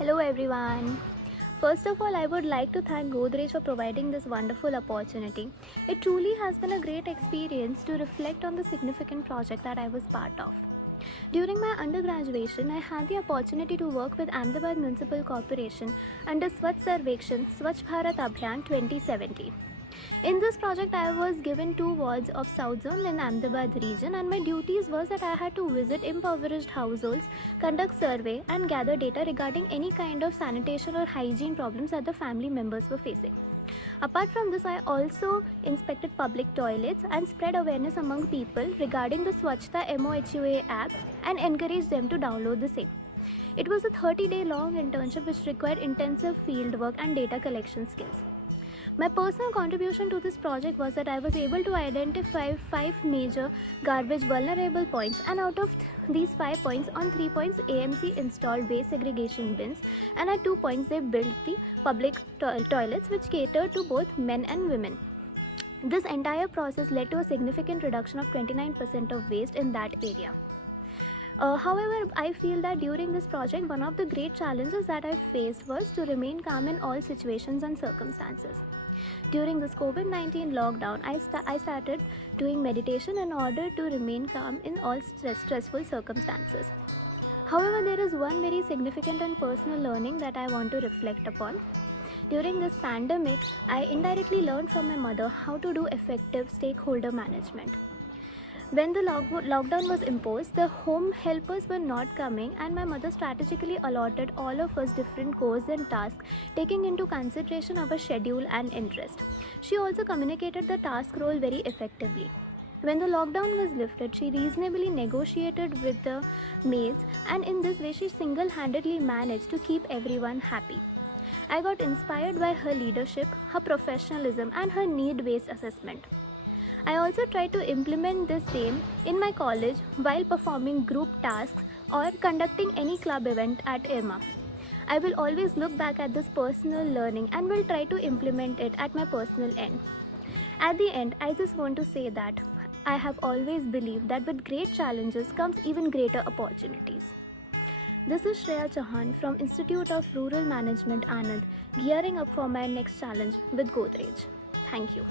Hello everyone. First of all, I would like to thank Godrej for providing this wonderful opportunity. It truly has been a great experience to reflect on the significant project that I was part of. During my undergraduation, I had the opportunity to work with Ahmedabad Municipal Corporation under Swachh Sarvekshan Swachh Bharat Abhiyan 2070. In this project, I was given 2 wards of South Zone in Ahmedabad region, and my duties was that I had to visit impoverished households, conduct survey, and gather data regarding any kind of sanitation or hygiene problems that the family members were facing. Apart from this, I also inspected public toilets and spread awareness among people regarding the Swachhta MOHUA app and encouraged them to download the same. It was a 30-day long internship which required intensive field work and data collection skills. My personal contribution to this project was that I was able to identify 5 major garbage vulnerable points, and out of these 5 points, on 3 points AMC installed waste segregation bins, and at 2 points they built the public toilets which cater to both men and women. This entire process led to a significant reduction of 29% of waste in that area. However, I feel that during this project, one of the great challenges that I faced was to remain calm in all situations and circumstances. During this COVID-19 lockdown, I started doing meditation in order to remain calm in all stressful circumstances. However, there is one very significant and personal learning that I want to reflect upon. During this pandemic, I indirectly learned from my mother how to do effective stakeholder management. When the lockdown was imposed, the home helpers were not coming, and my mother strategically allotted all of us different chores and tasks, taking into consideration our schedule and interest. She also communicated the task role very effectively. When the lockdown was lifted, she reasonably negotiated with the maids, and in this way she single-handedly managed to keep everyone happy. I got inspired by her leadership, her professionalism, and her need-based assessment. I also try to implement the same in my college while performing group tasks or conducting any club event at IRMA. I will always look back at this personal learning and will try to implement it at my personal end. At the end, I just want to say that I have always believed that with great challenges comes even greater opportunities. This is Shreya Chauhan from Institute of Rural Management, Anand, gearing up for my next challenge with Godrej. Thank you.